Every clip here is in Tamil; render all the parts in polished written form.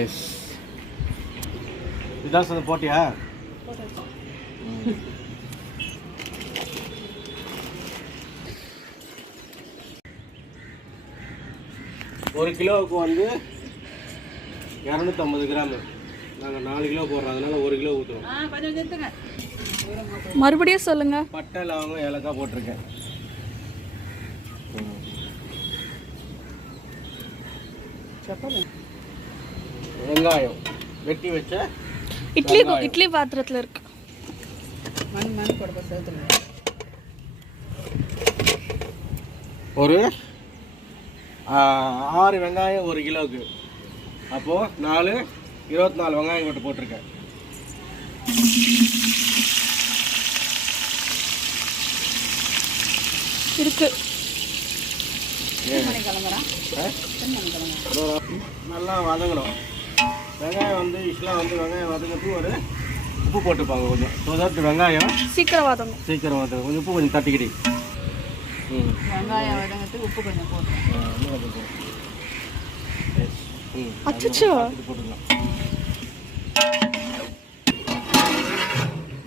எஸ். இதான் சார் போட்டியா? ஒரு கிலோவுக்கு வந்து 250 கிராமு. நாங்கள் 4 கிலோ போடுறோம், அதனால 1 கிலோ ஊற்றுறோம். மறுபடியும் சொல்லுங்க. பட்டை லவங்கம் ஏலக்காய் போட்டிருக்கேன். வெங்காயம் வெட்டி வச்ச இட்லி பாத்திரத்தில் இருக்கு. ஒரு 6 வெங்காயம் 1 கிலோவுக்கு. அப்போது 24 வெங்காயம் மட்டும் போட்டிருக்கேன். இருக்கு. நல்லா வதங்கணும். வெங்காயம் வந்து இஷ்லாம் வந்து வெங்காயம் வதங்கிறதுக்கு ஒரு உப்பு போட்டுப்பாங்க கொஞ்சம். ஸோ தட் வெங்காயம் சீக்கிரம் வதங்கும். கொஞ்சம் உப்பு கொஞ்சம் தட்டிக்கிடி. வெங்காயம் வதங்கிறதுக்கு உப்பு கொஞ்சம் போட்டுக்கலாம். அச்சச்சோ. போட்டுக்கலாம்.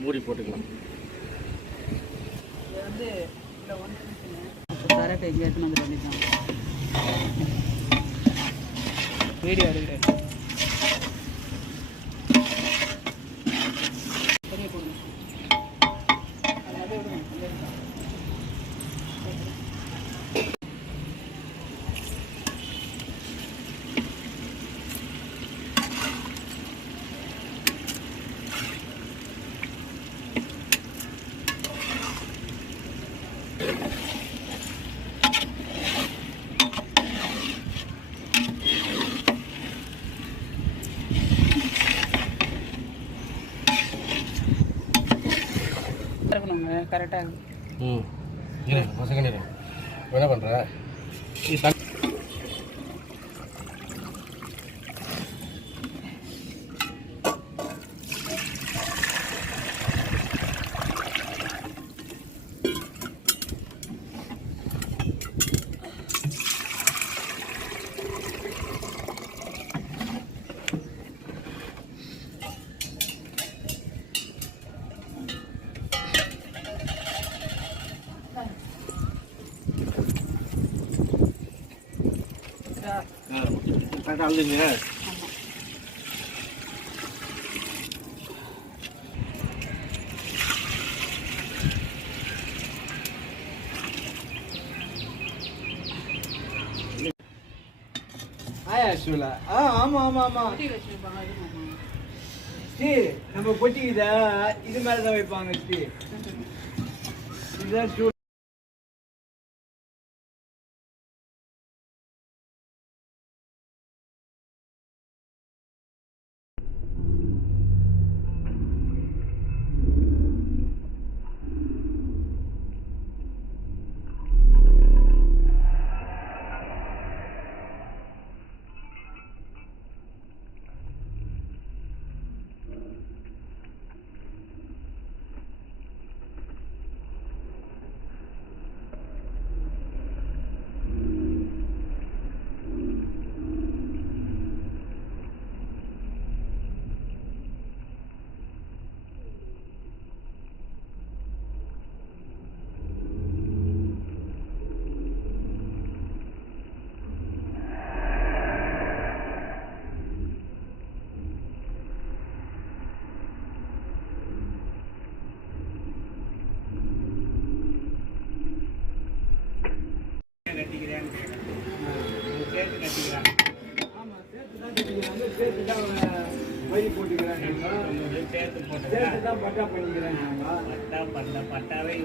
மூடி போட்டுக்கலாம். வீடியோ எடுக்கிறேன். கரெக்டாக பசங்க என்ன பண்ணுற? கரெக்டாக அழுதுங்க. ஆமா ஆமா ஆமா. நம்ம பொட்டிக்கிட்ட இது மேலதான் வைப்பாங்க. இதுதான் சேர்த்து தான் பட்டா பண்ணிக்கிறேன். பட்டாவே